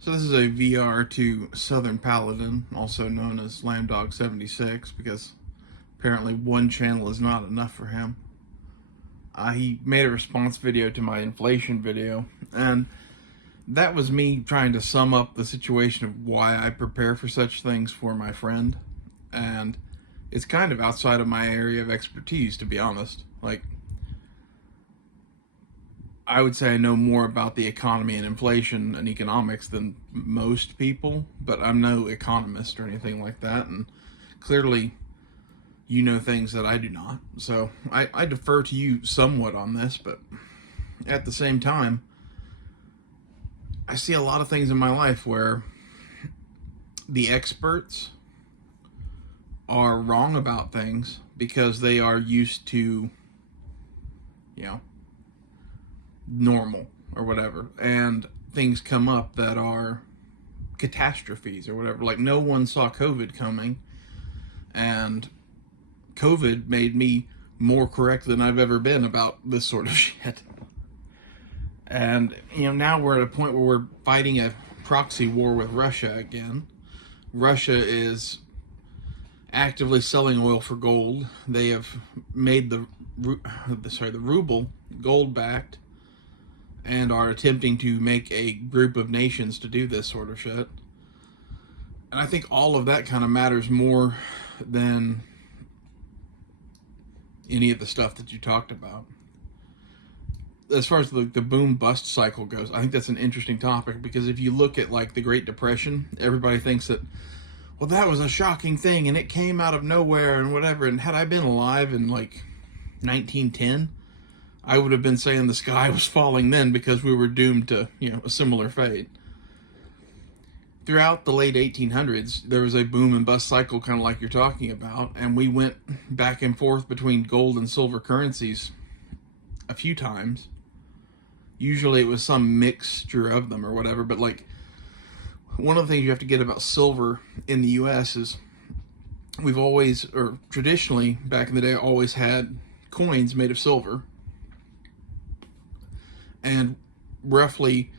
So this is a VR to Southern Paladin, also known as Lambdog 76, because apparently one channel is not enough for him. He made a response video to my inflation video, and that was me trying to sum up the situation of why I prepare for such things for my friend. And it's kind of outside of my area of expertise, to be honest. Like, I would say I know more about the economy and inflation and economics than most people, but I'm no economist or anything like that, and clearly you know things that I do not. So I defer to you somewhat on this, but at the same time, I see a lot of things in my life where the experts are wrong about things because they are used to, you know, normal or whatever, and things come up that are catastrophes or whatever. Like, no one saw COVID coming, and COVID made me more correct than I've ever been about this sort of shit. And now we're at a point where we're fighting a proxy war with Russia again. Russia is actively selling oil for gold. They have made the ruble gold backed, and are attempting to make a group of nations to do this sort of shit. And I think all of that kind of matters more than any of the stuff that you talked about. As far as the boom bust cycle goes, I think that's an interesting topic, because if you look at like the Great Depression, everybody thinks that, well, that was a shocking thing and it came out of nowhere and whatever. And had I been alive in like 1910, I would have been saying the sky was falling then, because we were doomed to, a similar fate. Throughout the late 1800s, there was a boom and bust cycle, kind of like you're talking about, and we went back and forth between gold and silver currencies a few times. Usually it was some mixture of them or whatever, but like, one of the things you have to get about silver in the US is we've always, or traditionally back in the day, always had coins made of silver. And roughly,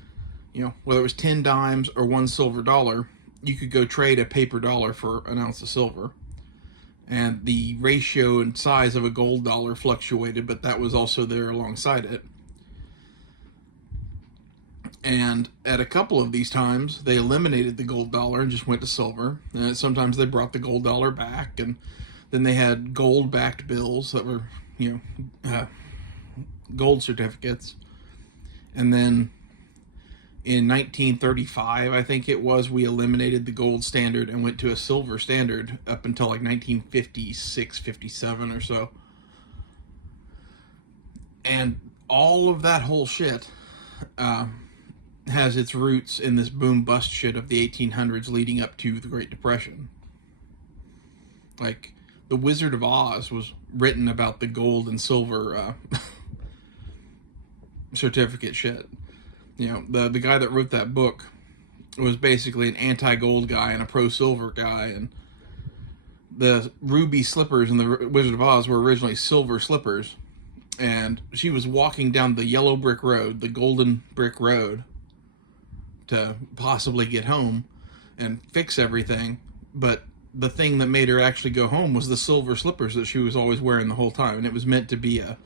whether it was 10 dimes or one silver dollar, you could go trade a paper dollar for an ounce of silver. And the ratio and size of a gold dollar fluctuated, but that was also there alongside it. And at a couple of these times, they eliminated the gold dollar and just went to silver. And sometimes they brought the gold dollar back, and then they had gold-backed bills that were, gold certificates. And then in 1935, I think it was, we eliminated the gold standard and went to a silver standard up until like 1956, 57 or so. And all of that whole shit has its roots in this boom-bust shit of the 1800s leading up to the Great Depression. Like, The Wizard of Oz was written about the gold and silver certificate shit. The guy that wrote that book was basically an anti-gold guy and a pro-silver guy, and the ruby slippers in the Wizard of Oz were originally silver slippers, and she was walking down the yellow brick road, the golden brick road, to possibly get home and fix everything, but the thing that made her actually go home was the silver slippers that she was always wearing the whole time, and it was meant to be a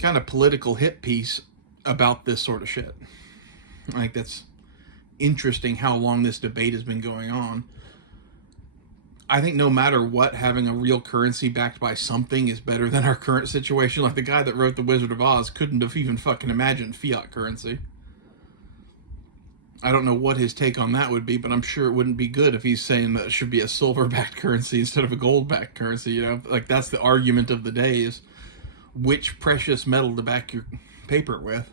kind of political hit piece about this sort of shit. I think that's interesting how long this debate has been going on. I think no matter what, having a real currency backed by something is better than our current situation. Like, the guy that wrote The Wizard of Oz couldn't have even fucking imagined fiat currency. I don't know what his take on that would be, but I'm sure it wouldn't be good if he's saying that it should be a silver-backed currency instead of a gold-backed currency. Like, that's the argument of the day, is which precious metal to back your paper with.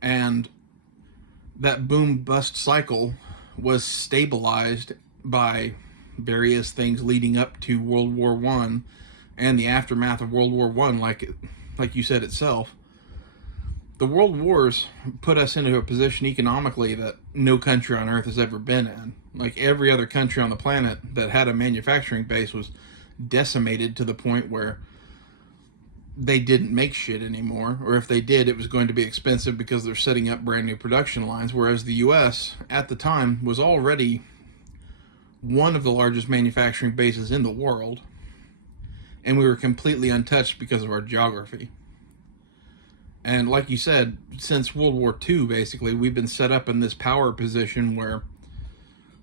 And that boom-bust cycle was stabilized by various things leading up to World War I and the aftermath of World War I, like you said itself. The World Wars put us into a position economically that no country on earth has ever been in. Like, every other country on the planet that had a manufacturing base was decimated to the point where they didn't make shit anymore, or if they did, it was going to be expensive because they're setting up brand new production lines, whereas the US at the time was already one of the largest manufacturing bases in the world, and we were completely untouched because of our geography. And like you said, since World War II, basically, we've been set up in this power position where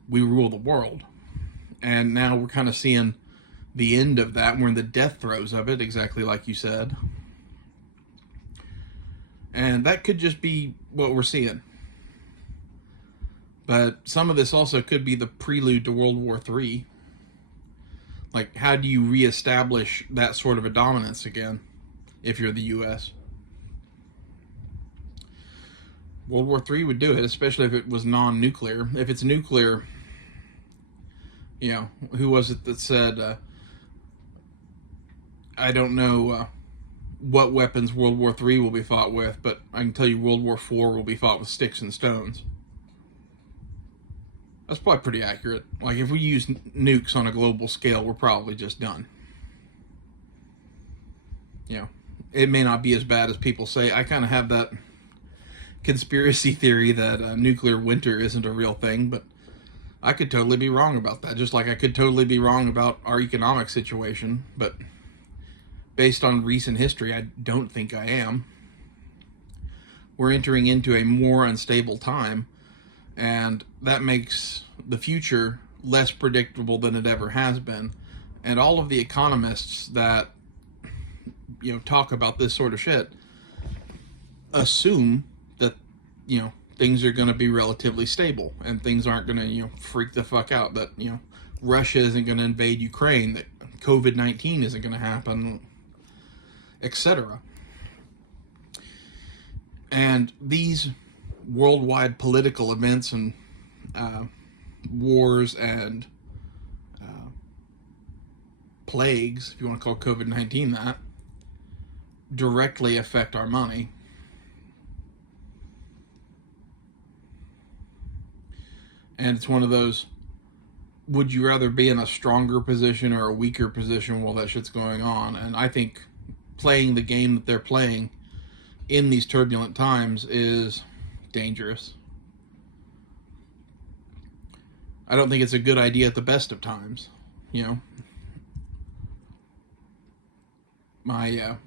we rule the world. And now we're kind of seeing the end of that. We're in the death throes of it, exactly like you said. And that could just be what we're seeing. But some of this also could be the prelude to World War III. Like, how do you reestablish that sort of a dominance again if you're the U.S.? World War III would do it, especially if it was non-nuclear. If it's nuclear, you know, who was it that said, I don't know what weapons World War III will be fought with, but I can tell you World War IV will be fought with sticks and stones. That's probably pretty accurate. Like, if we use nukes on a global scale, we're probably just done. You know, it may not be as bad as people say. I kind of have that conspiracy theory that nuclear winter isn't a real thing, but I could totally be wrong about that, just like I could totally be wrong about our economic situation. But based on recent history, I don't think I am. We're entering into a more unstable time, and that makes the future less predictable than it ever has been. And all of the economists that, you know, talk about this sort of shit assume that, you know, things are going to be relatively stable and things aren't going to, you know, freak the fuck out, that, you know, Russia isn't going to invade Ukraine, that COVID-19 isn't going to happen, etc. And these worldwide political events and wars and plagues, if you want to call COVID-19 that, directly affect our money. And it's one of those, would you rather be in a stronger position or a weaker position while that shit's going on? And I think playing the game that they're playing in these turbulent times is dangerous. I don't think it's a good idea at the best of times, you know. My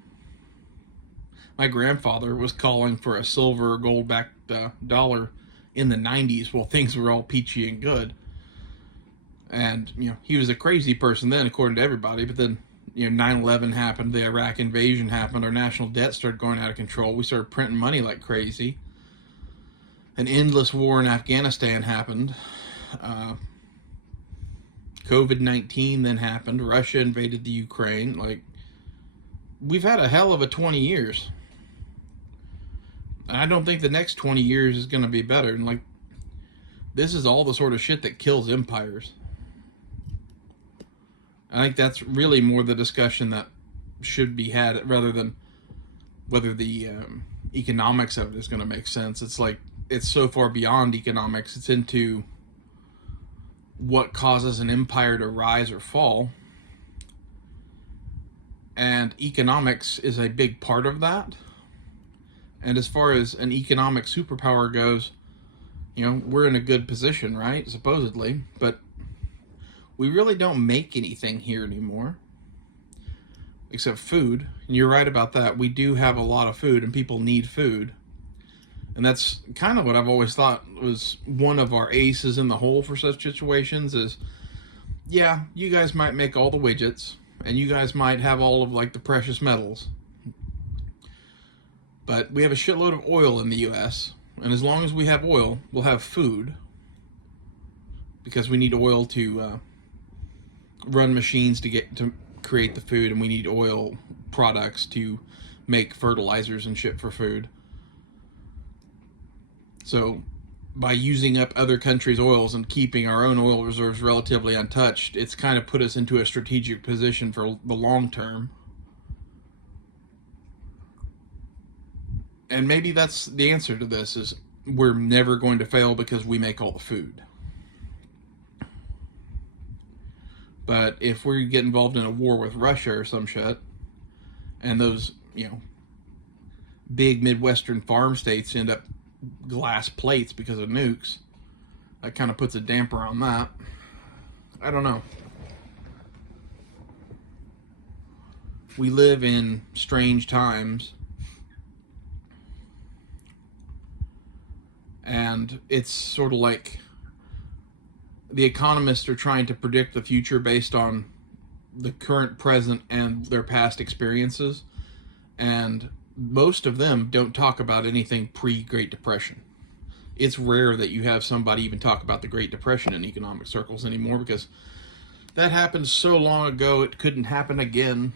grandfather was calling for a silver or gold-backed dollar in the 90s while things were all peachy and good. And, you know, he was a crazy person then, according to everybody, but then, you know, 9/11 happened, the Iraq invasion happened, our national debt started going out of control, we started printing money like crazy, an endless war in Afghanistan happened, COVID-19 then happened, Russia invaded the Ukraine. Like, we've had a hell of a 20 years. And I don't think the next 20 years is going to be better. And, like, this is all the sort of shit that kills empires. I think that's really more the discussion that should be had, rather than whether the economics of it is going to make sense. It's like, it's so far beyond economics. It's into what causes an empire to rise or fall. And economics is a big part of that. And as far as an economic superpower goes, you know, we're in a good position, right? Supposedly. But we really don't make anything here anymore. Except food. And you're right about that. We do have a lot of food, and people need food. And that's kind of what I've always thought was one of our aces in the hole for such situations is, yeah, you guys might make all the widgets, and you guys might have all of, like, the precious metals. But we have a shitload of oil in the U.S., and as long as we have oil, we'll have food. Because we need oil to run machines to create the food, and we need oil products to make fertilizers and shit for food. So by using up other countries' oils and keeping our own oil reserves relatively untouched, it's kind of put us into a strategic position for the long term. And maybe that's the answer to this, is we're never going to fail because we make all the food. But if we get involved in a war with Russia or some shit, and those big Midwestern farm states end up glass plates because of nukes. That kind of puts a damper on that. I don't know. We live in strange times. And it's sort of like the economists are trying to predict the future based on the current, present, and their past experiences. And most of them don't talk about anything pre-Great Depression. It's rare that you have somebody even talk about the Great Depression in economic circles anymore, because that happened so long ago it couldn't happen again.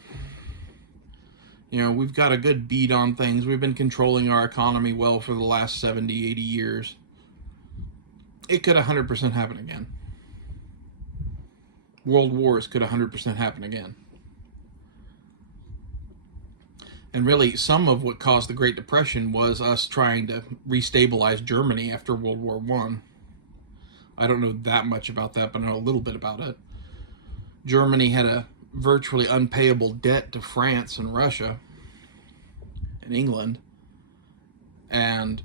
We've got a good beat on things. We've been controlling our economy well for the last 70, 80 years. It could 100% happen again. World wars could 100% happen again. And really, some of what caused the Great Depression was us trying to restabilize Germany after World War I. I don't know that much about that, but I know a little bit about it. Germany had a virtually unpayable debt to France and Russia and England. And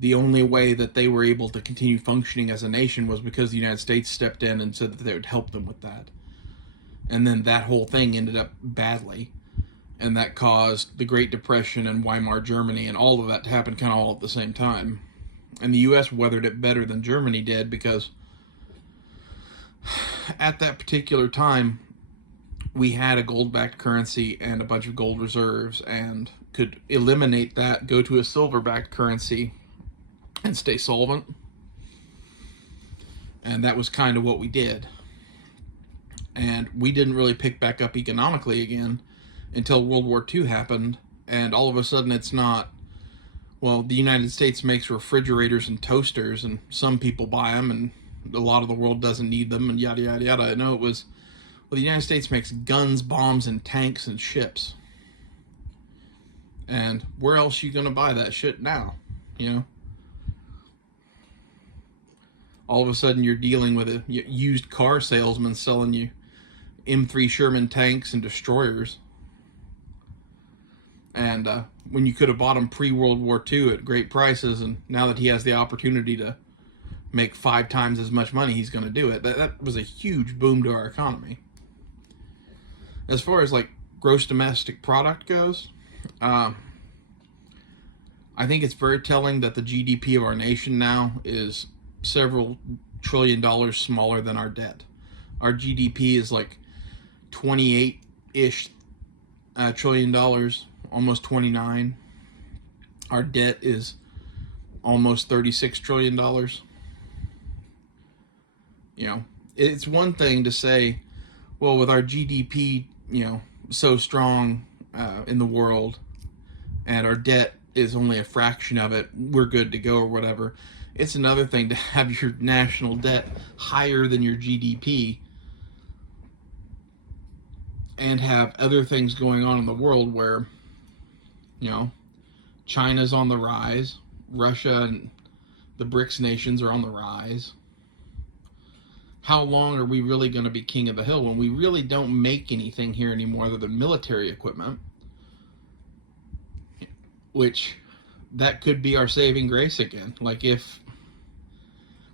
the only way that they were able to continue functioning as a nation was because the United States stepped in and said that they would help them with that. And then that whole thing ended up badly. And that caused the Great Depression and Weimar Germany and all of that to happen kind of all at the same time. And the U.S. weathered it better than Germany did, because at that particular time, we had a gold-backed currency and a bunch of gold reserves, and could eliminate that, go to a silver-backed currency, and stay solvent. And that was kind of what we did. And we didn't really pick back up economically again until World War II happened, and all of a sudden it's not, well, the United States makes refrigerators and toasters, and some people buy them, and a lot of the world doesn't need them, and yada, yada, yada. No, it was, well, the United States makes guns, bombs, and tanks, and ships. And where else are you going to buy that shit now? All of a sudden you're dealing with a used car salesman selling you M3 Sherman tanks and destroyers. And when you could have bought them pre-World War II at great prices, and now that he has the opportunity to make 5 times as much money, he's going to do it. That was a huge boom to our economy. As far as like gross domestic product goes, I think it's very telling that the GDP of our nation now is several $trillion smaller than our debt. Our GDP is like 28-ish $trillion, almost 29. Our debt is almost $36 trillion. It's one thing to say, well, with our GDP, so strong in the world, and our debt is only a fraction of it, we're good to go or whatever. It's another thing to have your national debt higher than your GDP and have other things going on in the world where, China's on the rise, Russia and the BRICS nations are on the rise. How long are we really going to be king of the hill when we really don't make anything here anymore other than military equipment? Which, that could be our saving grace again. Like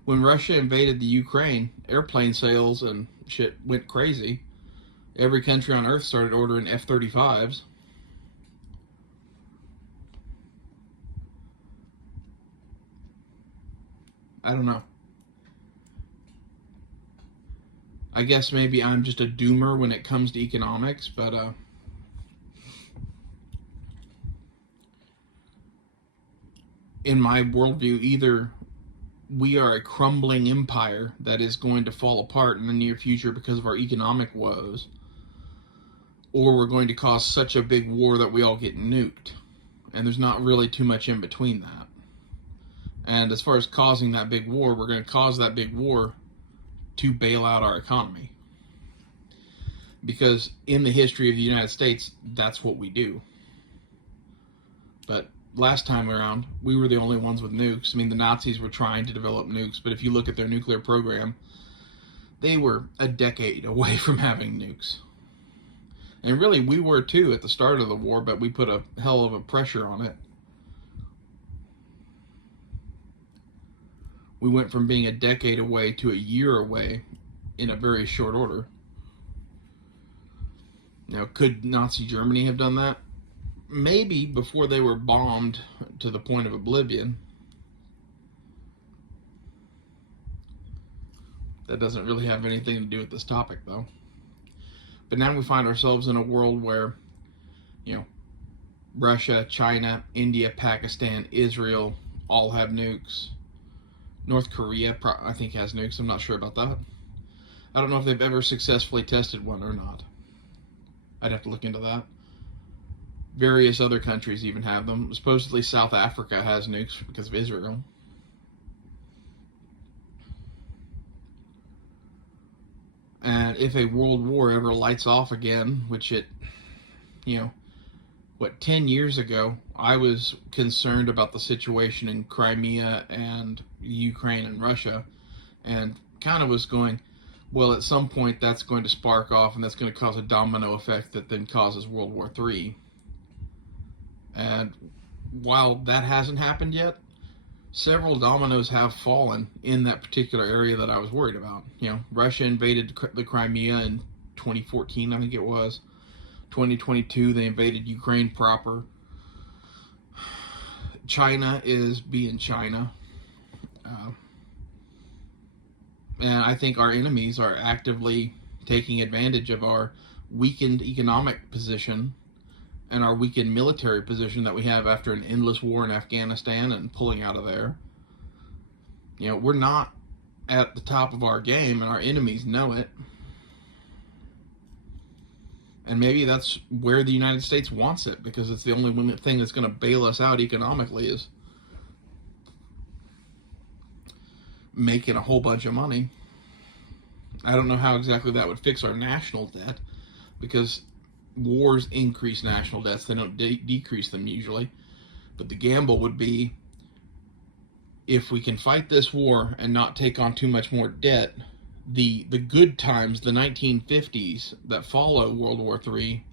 when Russia invaded the Ukraine, airplane sales and shit went crazy. Every country on earth started ordering F-35s. I don't know. I guess maybe I'm just a doomer when it comes to economics, but in my worldview, either we are a crumbling empire that is going to fall apart in the near future because of our economic woes, or we're going to cause such a big war that we all get nuked. And there's not really too much in between that. And as far as causing that big war, we're going to cause that big war to bail out our economy. Because in the history of the United States, that's what we do. But last time around, we were the only ones with nukes. I mean, the Nazis were trying to develop nukes, but if you look at their nuclear program, they were a decade away from having nukes. And really, we were too at the start of the war, but we put a hell of a pressure on it. We went from being a decade away to a year away in a very short order. Now, could Nazi Germany have done that? Maybe before they were bombed to the point of oblivion. That doesn't really have anything to do with this topic, though. But now we find ourselves in a world where, Russia, China, India, Pakistan, Israel all have nukes. North Korea, I think, has nukes. I'm not sure about that. I don't know if they've ever successfully tested one or not. I'd have to look into that. Various other countries even have them. Supposedly South Africa has nukes because of Israel. And if a world war ever lights off again, which it, 10 years ago, I was concerned about the situation in Crimea and Ukraine and Russia, and kind of was going, well, at some point that's going to spark off, and that's going to cause a domino effect that then causes World War III. And while that hasn't happened yet, several dominoes have fallen in that particular area that I was worried about. Russia invaded the Crimea in 2014, I think it was. 2022, they invaded Ukraine proper. China is being China. And I think our enemies are actively taking advantage of our weakened economic position and our weakened military position that we have after an endless war in Afghanistan and pulling out of there. We're not at the top of our game, and our enemies know it. And maybe that's where the United States wants it, because it's the only thing that's going to bail us out economically is making a whole bunch of money. I don't know how exactly that would fix our national debt, because wars increase national debts. They don't decrease them usually. But the gamble would be, if we can fight this war and not take on too much more debt, the good times, the 1950s that follow World War III,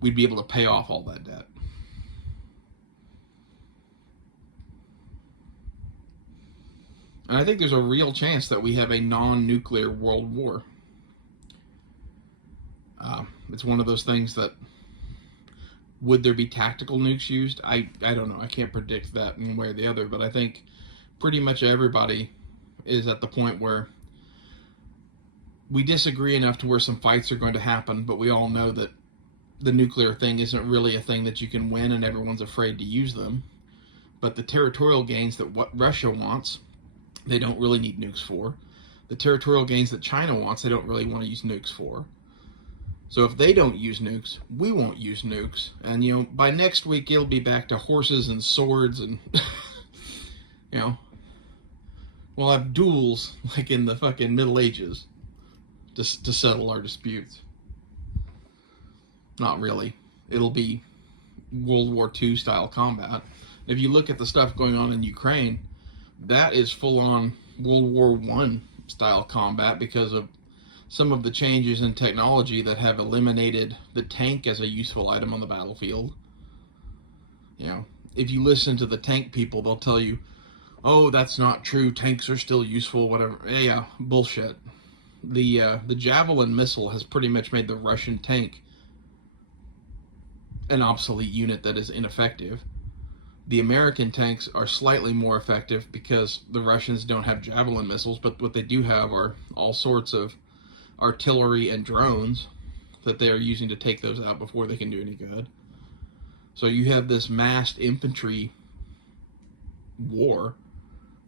we'd be able to pay off all that debt. And I think there's a real chance that we have a non-nuclear world war. It's one of those things that, would there be tactical nukes used? I don't know. I can't predict that one way or the other, but I think pretty much everybody is at the point where we disagree enough to where some fights are going to happen, but we all know that the nuclear thing isn't really a thing that you can win, and everyone's afraid to use them. But the territorial gains that what Russia wants, they don't really need nukes for. The territorial gains that China wants, they don't really want to use nukes for. So if they don't use nukes, we won't use nukes. And, by next week, it'll be back to horses and swords and, we'll have duels like in the fucking Middle Ages to settle our disputes. Not really. It'll be World War II style combat. If you look at the stuff going on in Ukraine, that is full-on World War I style combat because of some of the changes in technology that have eliminated the tank as a useful item on the battlefield. If you listen to the tank people, they'll tell you, oh, that's not true, tanks are still useful, whatever. Yeah, bullshit. The Javelin missile has pretty much made the Russian tank an obsolete unit that is ineffective. The American tanks are slightly more effective because the Russians don't have Javelin missiles, but what they do have are all sorts of artillery and drones that they are using to take those out before they can do any good. So you have this massed infantry war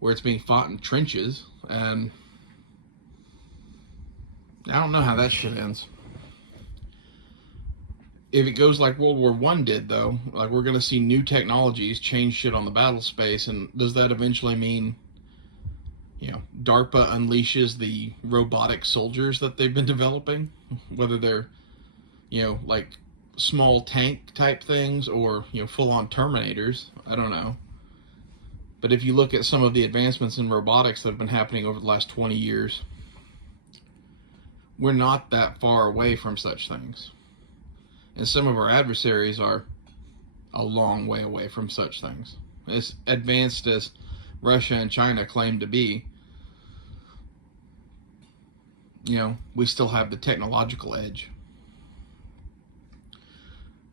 where it's being fought in trenches, and I don't know how that shit ends. If it goes like World War I did, though, like we're going to see new technologies change shit on the battle space, and does that eventually mean DARPA unleashes the robotic soldiers that they've been developing, whether they're, like small tank type things or, full-on Terminators? I don't know. But if you look at some of the advancements in robotics that have been happening over the last 20 years, we're not that far away from such things. And some of our adversaries are a long way away from such things. As advanced as Russia and China claim to be, we still have the technological edge.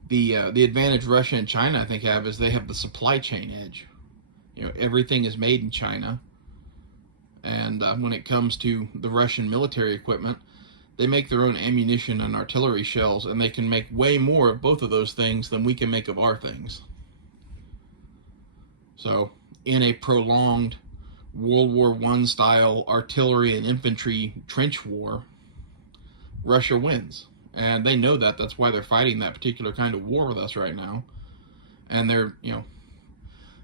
The advantage Russia and China, I think, have is they have the supply chain edge. Everything is made in China. And when it comes to the Russian military equipment, they make their own ammunition and artillery shells, and they can make way more of both of those things than we can make of our things. So, in a prolonged World War I style artillery and infantry trench war, Russia wins. And they know that. That's why they're fighting that particular kind of war with us right now. And they're,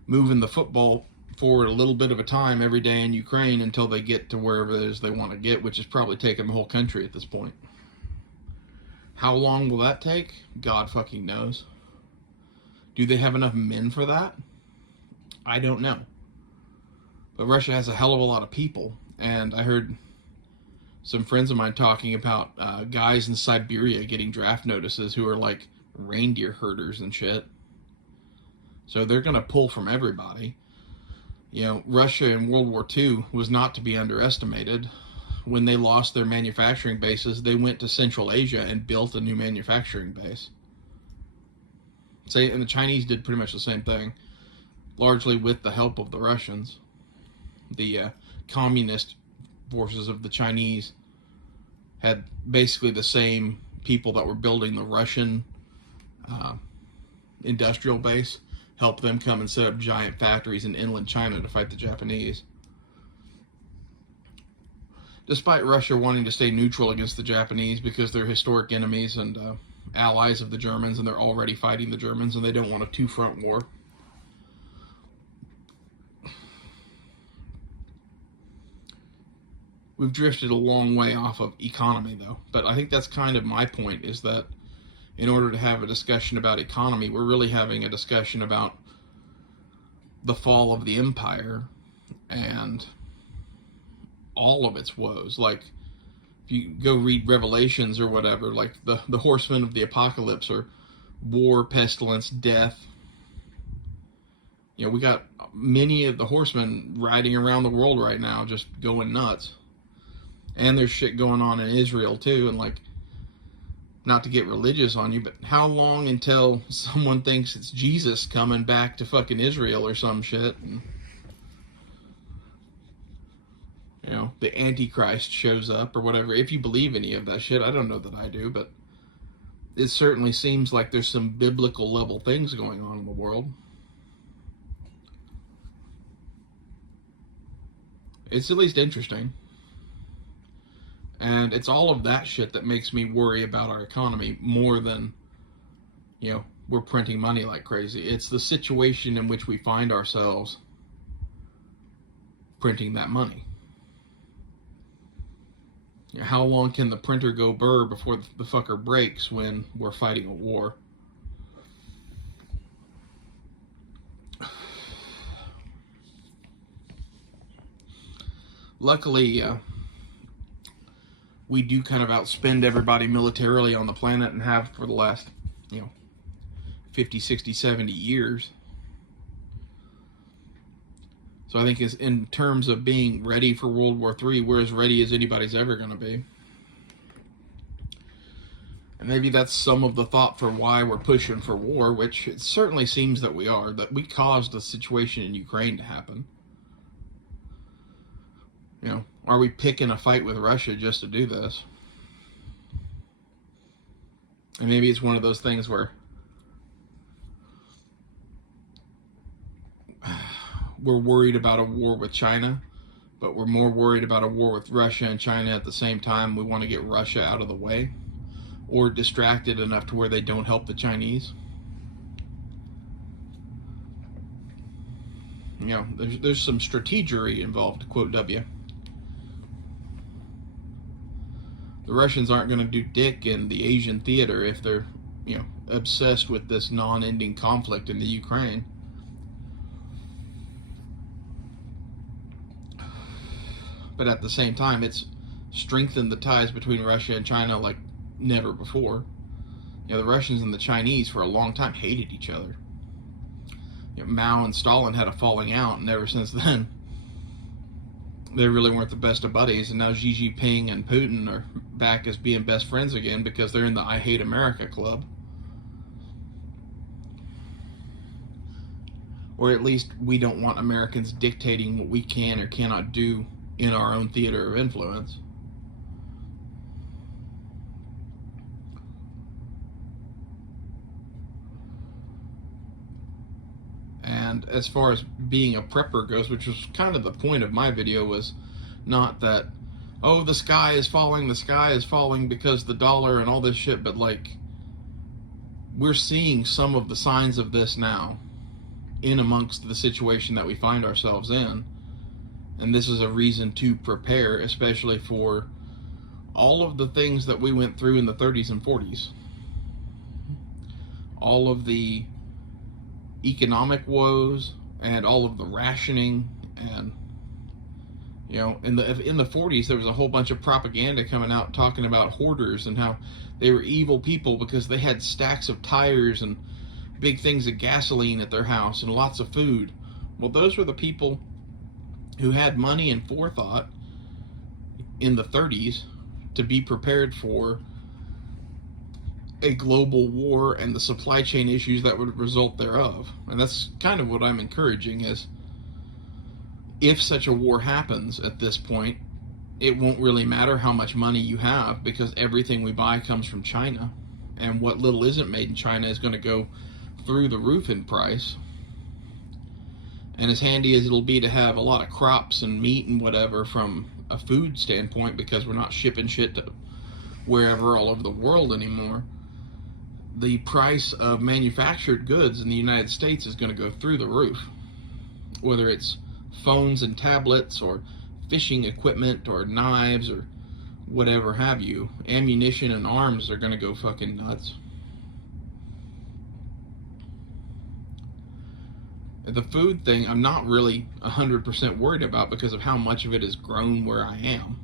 moving the football forward a little bit of a time every day in Ukraine until they get to wherever it is they want to get, which is probably taking the whole country at this point. How long will that take? God fucking knows. Do they have enough men for that? I don't know. But Russia has a hell of a lot of people, and I heard some friends of mine talking about guys in Siberia getting draft notices who are like reindeer herders and shit. So they're going to pull from everybody. Russia in World War II was not to be underestimated. When they lost their manufacturing bases, they went to Central Asia and built a new manufacturing base. And the Chinese did pretty much the same thing, largely with the help of the Russians. The communist forces of the Chinese had basically the same people that were building the Russian industrial base, help them come and set up giant factories in inland China to fight the Japanese. Despite Russia wanting to stay neutral against the Japanese because they're historic enemies and allies of the Germans, and they're already fighting the Germans, and they don't want a two-front war. We've drifted a long way off of economy, though. But I think that's kind of my point, is that in order to have a discussion about economy, we're really having a discussion about the fall of the empire and all of its woes. Like, if you go read Revelations or whatever, like the horsemen of the apocalypse are war, pestilence, death. We got many of the horsemen riding around the world right now just going nuts. And there's shit going on in Israel too, and like, not to get religious on you, but how long until someone thinks it's Jesus coming back to fucking Israel or some shit? And, the Antichrist shows up or whatever. If you believe any of that shit, I don't know that I do, but it certainly seems like there's some biblical level things going on in the world. It's at least interesting. And it's all of that shit that makes me worry about our economy more than, we're printing money like crazy. It's the situation in which we find ourselves printing that money. How long can the printer go burr before the fucker breaks when we're fighting a war? Luckily, we do kind of outspend everybody militarily on the planet and have for the last, 50, 60, 70 years. So I think in terms of being ready for World War III, we're as ready as anybody's ever going to be. And maybe that's some of the thought for why we're pushing for war, which it certainly seems that we are, that we caused the situation in Ukraine to happen. Are we picking a fight with Russia just to do this? And maybe it's one of those things where we're worried about a war with China, but we're more worried about a war with Russia and China at the same time. We want to get Russia out of the way, or distracted enough to where they don't help the Chinese. There's some strategery involved, to quote W. The Russians aren't going to do dick in the Asian theater if they're, obsessed with this non-ending conflict in the Ukraine. But at the same time, it's strengthened the ties between Russia and China like never before. You know, the Russians and the Chinese for a long time hated each other. You know, Mao and Stalin had a falling out, and ever since then, they really weren't the best of buddies. And now Xi Jinping and Putin are back as being best friends again because they're in the I Hate America club. Or at least we don't want Americans dictating what we can or cannot do in our own theater of influence. And as far as being a prepper goes, which was kind of the point of my video, was not that, oh, the sky is falling because the dollar and all this shit, but like, we're seeing some of the signs of this now in amongst the situation that we find ourselves in. And this is a reason to prepare, especially for all of the things that we went through in the 30s and 40s. All of the economic woes and all of the rationing, and you know, in the 40s there was a whole bunch of propaganda coming out talking about hoarders and how they were evil people because they had stacks of tires and big things of gasoline at their house and lots of food. Well, those were the people who had money and forethought in the 30s to be prepared for a global war and the supply chain issues that would result thereof. And that's kind of what I'm encouraging, is if such a war happens at this point, it won't really matter how much money you have, because everything we buy comes from China, and what little isn't made in China is going to go through the roof in price. And as handy as it'll be to have a lot of crops and meat and whatever from a food standpoint, because we're not shipping shit to wherever all over the world anymore, the price of manufactured goods in the United States is going to go through the roof. Whether it's phones and tablets or fishing equipment or knives or whatever have you, ammunition and arms are going to go fucking nuts. The food thing, I'm not really 100% worried about because of how much of it is grown where I am.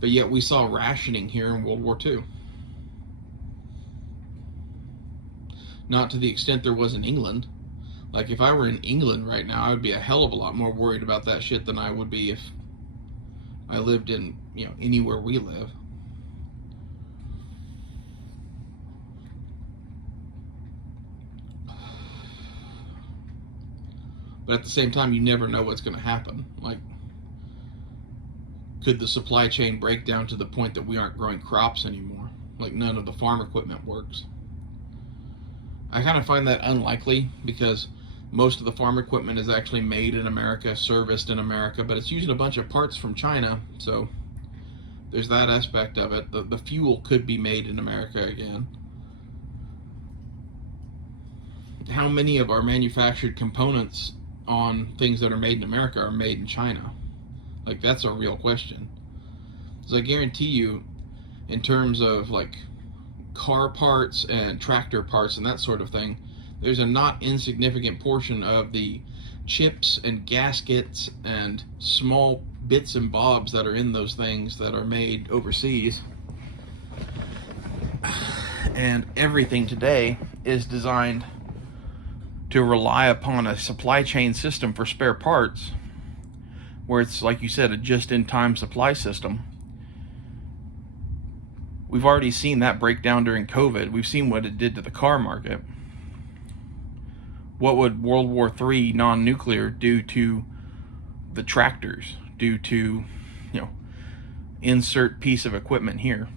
But yet we saw rationing here in World War II. Not to the extent there was in England. Like, if I were in England right now, I would be a hell of a lot more worried about that shit than I would be if I lived in, you know, anywhere we live. But at the same time, you never know what's going to happen. Like, could the supply chain break down to the point that we aren't growing crops anymore? Like, none of the farm equipment works. I kind of find that unlikely, because most of the farm equipment is actually made in America, serviced in America, but it's using a bunch of parts from China, so there's that aspect of it. The fuel could be made in America again. How many of our manufactured components on things that are made in America are made in China? Like, that's a real question. Because I guarantee you, in terms of like car parts and tractor parts and that sort of thing, there's a not insignificant portion of the chips and gaskets and small bits and bobs that are in those things that are made overseas. And everything today is designed to rely upon a supply chain system for spare parts, where it's, like you said, a just-in-time supply system. We've already seen that break down during COVID. We've seen what it did to the car market. What would World War III non-nuclear do to the tractors, do to, you know, insert piece of equipment here?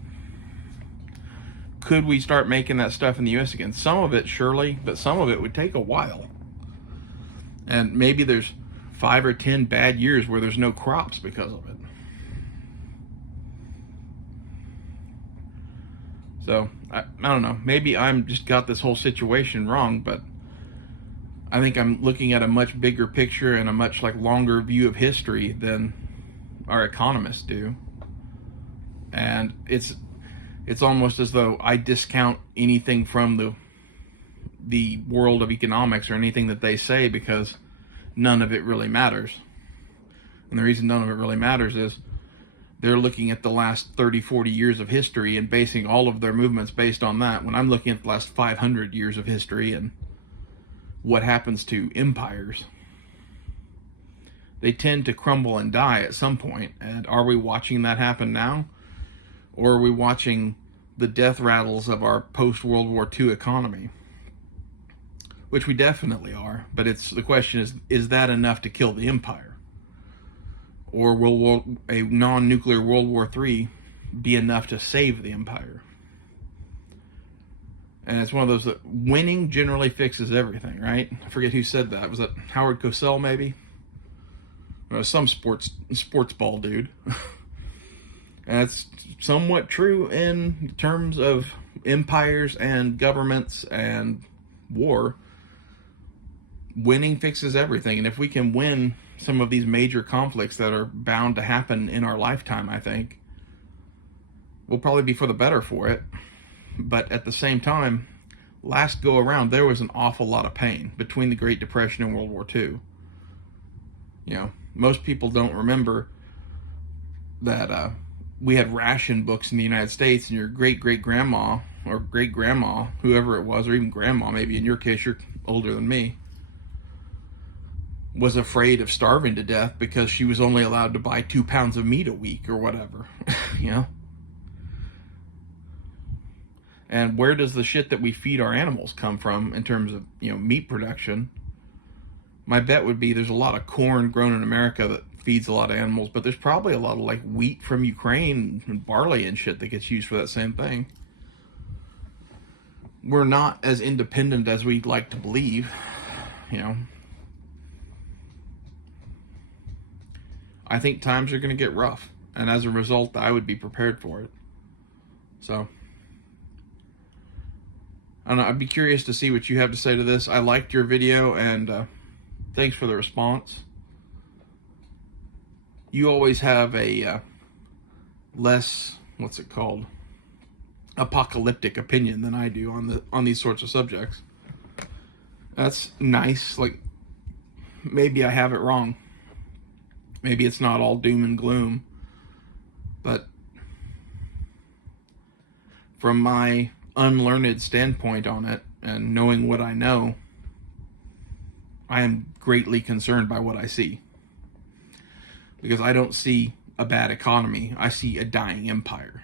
Could we start making that stuff in the US again? Some of it, surely, but some of it would take a while. And maybe there's 5 or 10 bad years where there's no crops because of it. So, I don't know. Maybe I'm just got this whole situation wrong, but I think I'm looking at a much bigger picture and a much longer view of history than our economists do. And it's almost as though I discount anything from the world of economics or anything that they say, because none of it really matters. And the reason none of it really matters is they're looking at the last 30, 40 years of history and basing all of their movements based on that, when I'm looking at the last 500 years of history and what happens to empires. They tend to crumble and die at some point. And are we watching that happen now? Or are we watching the death rattles of our post-World War II economy? Which we definitely are. But the question is that enough to kill the empire? Or will a non-nuclear World War III be enough to save the empire? And it's one of those that winning generally fixes everything, right? I forget who said that. Was that Howard Cosell, maybe? Or some sports ball dude. And it's somewhat true in terms of empires and governments and war. Winning fixes everything. And if we can win some of these major conflicts that are bound to happen in our lifetime, I think we'll probably be for the better for it. But at the same time, last go around, there was an awful lot of pain between the Great Depression and World War II. You know, most people don't remember that we had ration books in the United States, and your great-great-grandma or great-grandma, whoever it was, or even grandma, maybe in your case, you're older than me, was afraid of starving to death because she was only allowed to buy 2 pounds of meat a week or whatever, you know? And where does the shit that we feed our animals come from in terms of, you know, meat production? My bet would be there's a lot of corn grown in America that feeds a lot of animals, but there's probably a lot of like wheat from Ukraine and barley and shit that gets used for that same thing. We're not as independent as we'd like to believe, you know. I think times are going to get rough, and as a result, I would be prepared for it. So, I don't know, I'd be curious to see what you have to say to this. I liked your video, and thanks for the response. You always have a less, what's it called, apocalyptic opinion than I do on these sorts of subjects. That's nice. Like, maybe I have it wrong. Maybe it's not all doom and gloom. But from my unlearned standpoint on it, and knowing what I know, I am greatly concerned by what I see. Because I don't see a bad economy. I see a dying empire.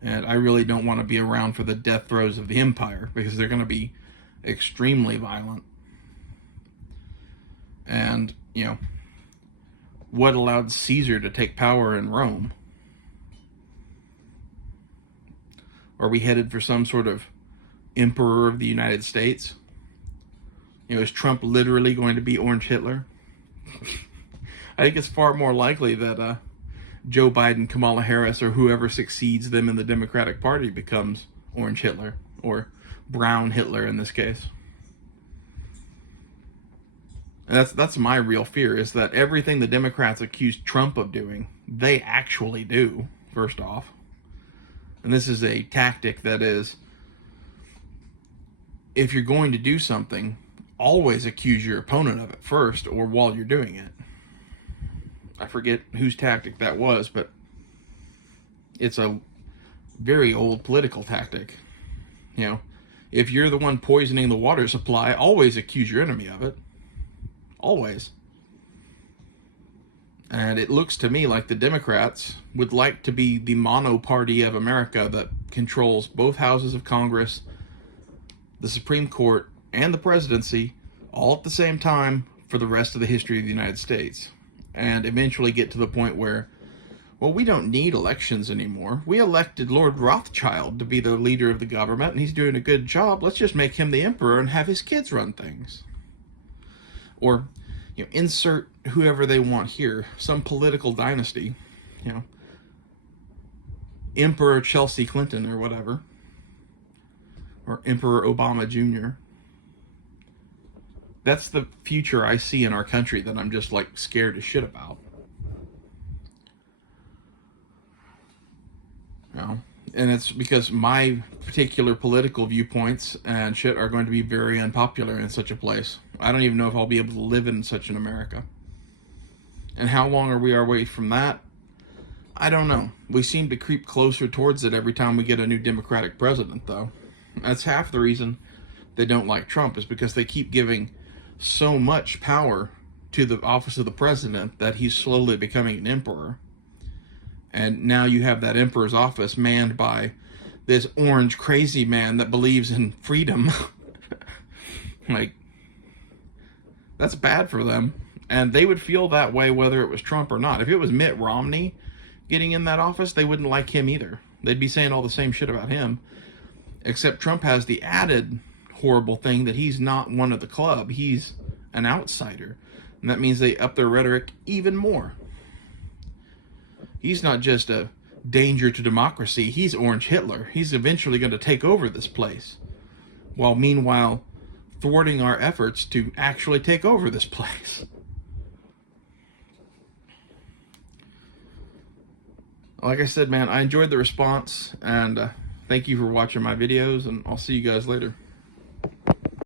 And I really don't want to be around for the death throes of the empire, because they're going to be extremely violent. And, you know, what allowed Caesar to take power in Rome? Are we headed for some sort of emperor of the United States? You know, is Trump literally going to be Orange Hitler? I think it's far more likely that Joe Biden, Kamala Harris, or whoever succeeds them in the Democratic Party becomes Orange Hitler, or Brown Hitler in this case. And that's my real fear, is that everything the Democrats accuse Trump of doing, they actually do, first off. And this is a tactic that is, if you're going to do something, always accuse your opponent of it first, or while you're doing it. I forget whose tactic that was, but it's a very old political tactic. You know, if you're the one poisoning the water supply, always accuse your enemy of it. Always. And it looks to me like the Democrats would like to be the mono party of America that controls both houses of Congress, the Supreme Court, and the presidency all at the same time for the rest of the history of the United States. And eventually get to the point where, well, we don't need elections anymore. We elected Lord Rothschild to be the leader of the government, and he's doing a good job. Let's just make him the emperor and have his kids run things. Or, you know, insert whoever they want here, some political dynasty, you know, Emperor Chelsea Clinton or whatever, or Emperor Obama Jr. That's the future I see in our country that I'm just like scared as shit about. You know? And it's because my particular political viewpoints and shit are going to be very unpopular in such a place. I don't even know if I'll be able to live in such an America. And how long are we away from that? I don't know. We seem to creep closer towards it every time we get a new Democratic president, though. That's half the reason they don't like Trump, is because they keep giving so much power to the office of the president that he's slowly becoming an emperor. And now you have that emperor's office manned by this orange crazy man that believes in freedom. Like, that's bad for them. And they would feel that way whether it was Trump or not. If it was Mitt Romney getting in that office, they wouldn't like him either. They'd be saying all the same shit about him. Except Trump has the added horrible thing that he's not one of the club. He's an outsider. And that means they up their rhetoric even more. He's not just a danger to democracy. He's Orange Hitler. He's eventually going to take over this place. While meanwhile thwarting our efforts to actually take over this place. Like I said, man, I enjoyed the response, and thank you for watching my videos, and I'll see you guys later.